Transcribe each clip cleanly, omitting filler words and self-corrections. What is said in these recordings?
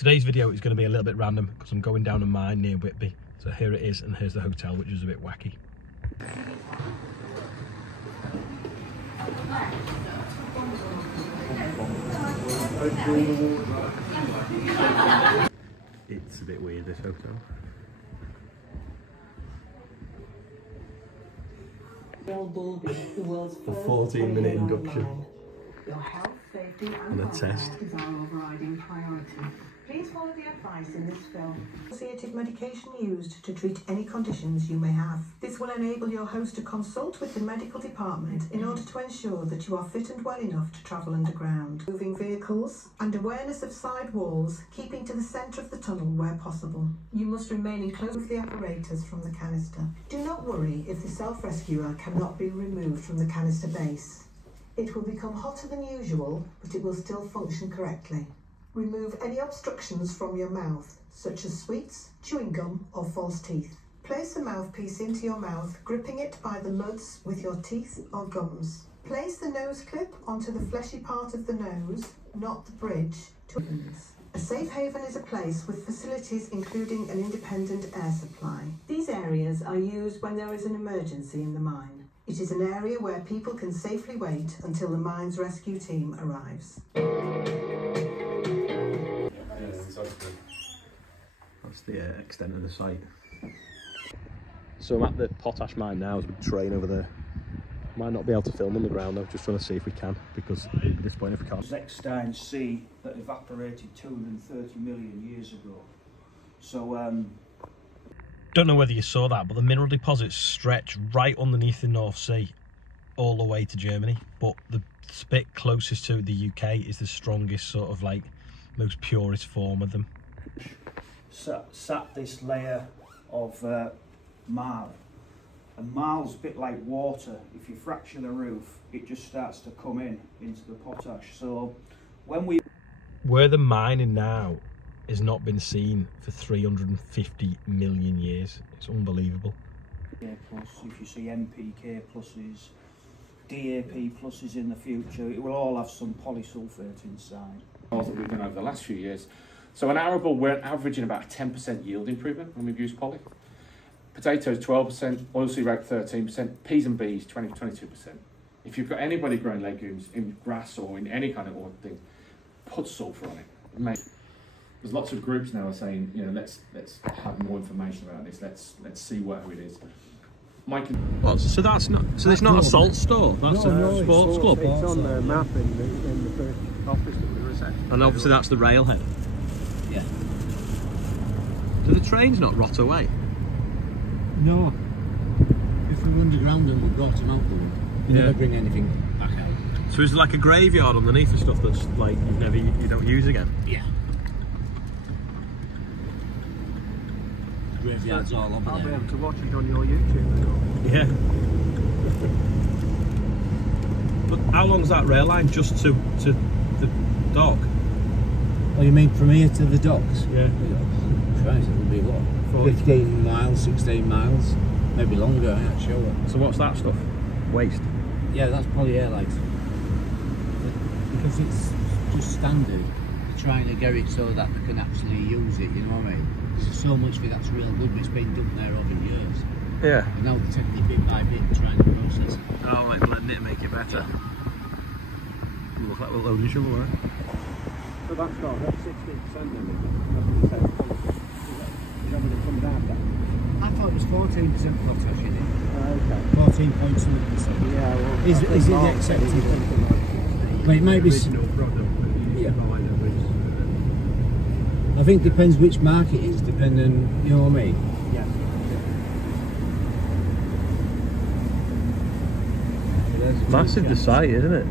Today's video is going to be a little bit random because I'm going down a mine near Whitby. So here it is, and here's the hotel, which is a bit wacky. It's a bit weird, this hotel. Boulby, the world's A 14-minute induction. Your health, safety And a test. is our overriding priority. Please follow the advice in this film. Associated medication used to treat any conditions you may have. This will enable your host to consult with the medical department in order to ensure that you are fit and well enough to travel underground. Moving vehicles and awareness of side walls, keeping to the centre of the tunnel where possible. You must remain in close with the apparatus from the canister. Do not worry if the self-rescuer cannot be removed from the canister base. It will become hotter than usual, but it will still function correctly. Remove any obstructions from your mouth, such as sweets, chewing gum, or false teeth. Place a mouthpiece into your mouth, gripping it by the muds with your teeth or gums. Place the nose clip onto the fleshy part of the nose, not the bridge, to a safe haven is a place with facilities including an independent air supply. These areas are used when there is an emergency in the mine. It is an area where people can safely wait until the mine's rescue team arrives. That's the extent of the site. So I'm at the potash mine now. There's a big train over there. Might not be able to film on the ground though, just trying to see if we can, because at this point if we can't. Zechstein sea that evaporated 230 million years ago. So Don't know whether you saw that, but the mineral deposits stretch right underneath the North Sea all the way to Germany, but the bit closest to the UK is the strongest, sort of like most purest form of them. sat this layer of marl, and marl's a bit like water. If you fracture the roof, it just starts to come into the potash. So where the mining now has not been seen for 350 million years. It's unbelievable. Yeah, plus if you see NPK pluses, DAP pluses in the future, it will all have some polysulfate inside. That we've done over the last few years. So in arable, we're averaging about a 10% yield improvement when we've used poly. Potatoes 12%, oilseed rape 13%, peas and bees 20-22%. If you've got anybody growing legumes in grass or in any kind of thing, put sulphur on it. There's lots of groups now are saying, you know, let's have more information about this. Let's see where it is. Mike. What? So that's not. So it's not a salt store. That's a sports club. It's on the map in the first office that we were at. And obviously that's the railhead. Yeah. Do the trains not rot away? No. If we were underground and we brought them out, we never bring anything back out. So is there like a graveyard underneath the stuff that's like you don't use again? Yeah. Graveyards all over there. I'll be able to watch it on your YouTube. Yeah. But how long's that rail line just to the dock? Oh, you mean from here to the docks? Yeah. Christ, it would be what? 15 miles, 16 miles, maybe longer, I'm not sure. So what's that stuff? Waste? Yeah, that's polyhalite. Because it's just standard, they're trying to get it so that they can actually use it, you know what I mean? There's so much of it that's real good, but it's been dumped there over years. Yeah. And now they're taking it bit by bit and trying to process it. Oh, like blending it, make it better. Look like we're loading sugar, right? So that's 16% of it. That's what it says. Is that what it comes out at? I thought it was 14% potash in it. Okay. 14 point something. Yeah, well, is it the accepted? But it may be. Yeah. I think it depends which market it is, depending, you know what I mean? Yeah. Massive the site, isn't it?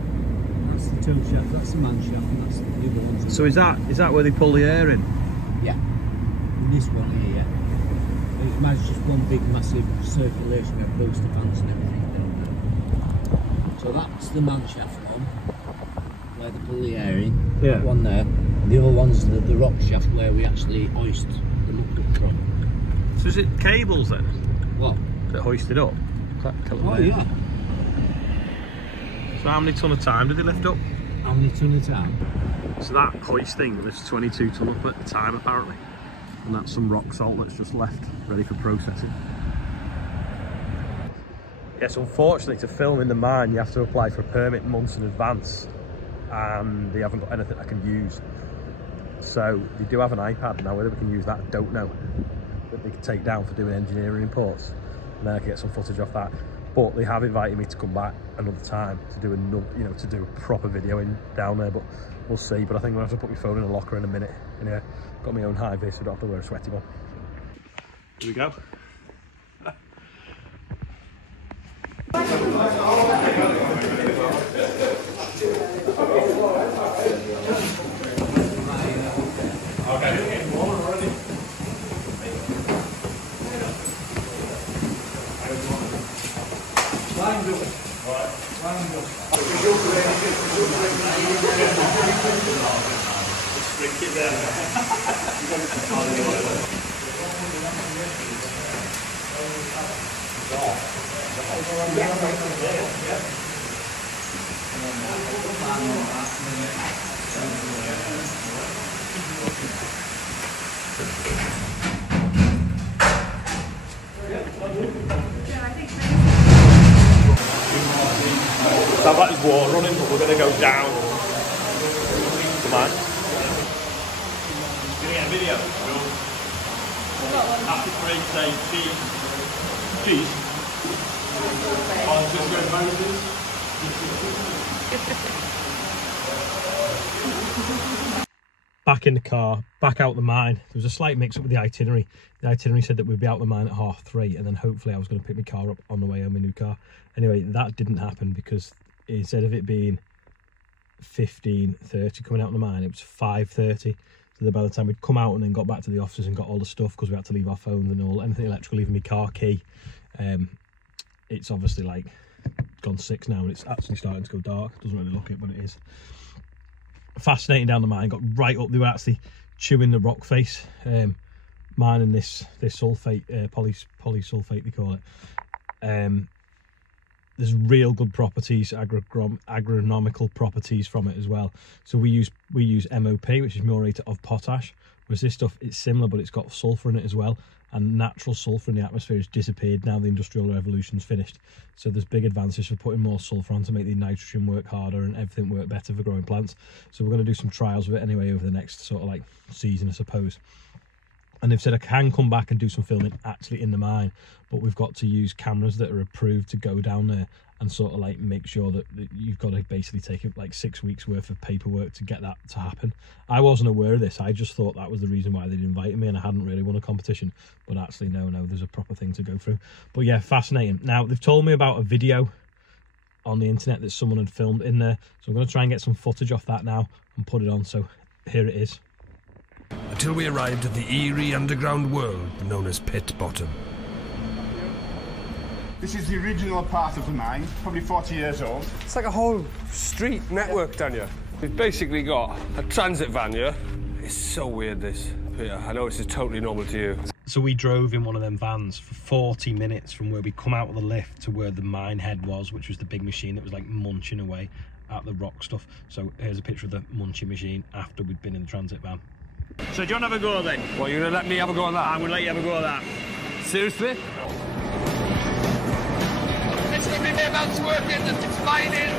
That's the tool shaft, that's the man shaft, and that's the other ones. So is that where they pull the air in? Yeah. And this one here, yeah. It imagine just one big massive circulation with booster fans and everything down there. So that's the man shaft one, where they pull the air in. Yeah. That one there. The other one's the rock shaft where we actually hoist the muck up from. So is it cables then? What? That hoist it up? Oh yeah. So how many ton of time did they lift up? How many ton of time? So that hoist thing was 22 tonne up at the time apparently, and that's some rock salt that's just left ready for processing. Yes, unfortunately to film in the mine you have to apply for a permit months in advance, and they haven't got anything I can use. So they do have an iPad now, whether we can use that I don't know, that they can take down for doing engineering reports, and then I can get some footage off that. But they have invited me to come back another time to do another, you know, to do a proper video in down there, but we'll see. But I think I'm gonna have to put my phone in a locker in a minute. And yeah, got my own high vis, so I don't have to wear a sweaty one. Here we go. Sounds like there's water running, but we're going to go down. Come on. Gonna get a video. After three, say cheese. On just go Moses. Back in the car, back out the mine. There was a slight mix up with the itinerary. The itinerary said that we'd be out the mine at 3:30, and then hopefully I was going to pick my car up on the way home, my new car. Anyway, that didn't happen because instead of it being 15:30 coming out of the mine, it was 5:30. So that by the time we'd come out and then got back to the offices and got all the stuff, because we had to leave our phones and all, anything electrical, even my car key, it's obviously like gone 6 now, and it's actually starting to go dark. Doesn't really look it, but it is. Fascinating down the mine, got right up. They were actually chewing the rock face, mining this sulfate, polysulfate they call it. There's real good properties, agronomical properties from it as well. So we use MOP, which is muriate of potash, whereas this stuff, it's similar, but it's got sulfur in it as well, and natural sulfur in the atmosphere has disappeared now the Industrial Revolution's finished. So there's big advances for putting more sulfur on to make the nitrogen work harder and everything work better for growing plants. So we're going to do some trials with it anyway over the next sort of like season, I suppose. And they've said I can come back and do some filming actually in the mine, but we've got to use cameras that are approved to go down there and sort of like make sure that you've got to basically take it like 6 weeks worth of paperwork to get that to happen. I wasn't aware of this. I just thought that was the reason why they'd invited me, and I hadn't really won a competition. But actually, no, there's a proper thing to go through. But yeah, fascinating. Now, they've told me about a video on the internet that someone had filmed in there. So I'm going to try and get some footage off that now and put it on. So here it is. Until we arrived at the eerie underground world known as Pit Bottom. This is the original part of the mine, probably 40 years old. It's like a whole street network down here. We've basically got a transit van here. It's so weird, this. Peter, I know this is totally normal to you. So we drove in one of them vans for 40 minutes from where we come out of the lift to where the mine head was, which was the big machine that was like munching away at the rock stuff. So here's a picture of the munching machine after we'd been in the transit van. So do you want to have a go then? Well, you're going to let me have a go on that? I'm going to let you have a go at that. Seriously? It's going to be about to work in, it's mining,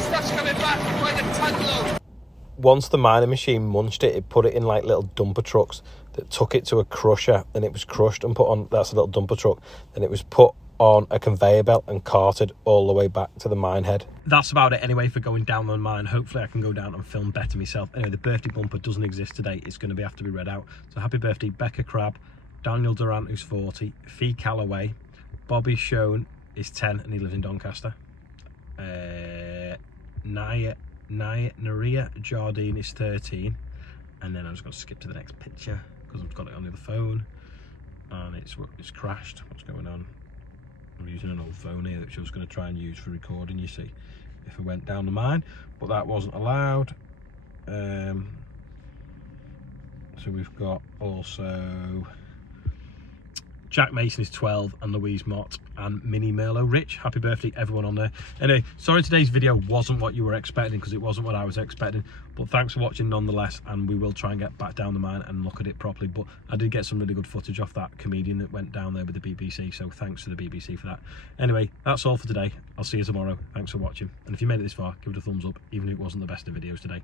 stuff's coming back by the ton load. Once the mining machine munched it, it put it in like little dumper trucks that took it to a crusher, and it was crushed and put on, that's a little dumper truck, then it was put on a conveyor belt and carted all the way back to the mine head. That's about it anyway for going down the mine. Hopefully I can go down and film better myself. Anyway, the birthday bumper doesn't exist today. It's going to have to be read out. So happy birthday Becca Crabb, Daniel Durant who's 40, Fee Calloway, Bobby Schoen is 10 and he lives in Doncaster, Naria Jardine is 13, and then I'm just going to skip to the next picture because I've got it on the other phone and it's crashed. What's going on? I'm using an old phone here which I was going to try and use for recording, you see, if I went down the mine, but that wasn't allowed. So we've got also Jack Mason is 12, and Louise Mott and Minnie Merlot. Rich, happy birthday everyone on there. Anyway, sorry today's video wasn't what you were expecting, because it wasn't what I was expecting, but thanks for watching nonetheless, and we will try and get back down the mine and look at it properly. But I did get some really good footage off that comedian that went down there with the BBC, so thanks to the BBC for that. Anyway, that's all for today. I'll see you tomorrow. Thanks for watching, and if you made it this far, give it a thumbs up, even if it wasn't the best of videos today.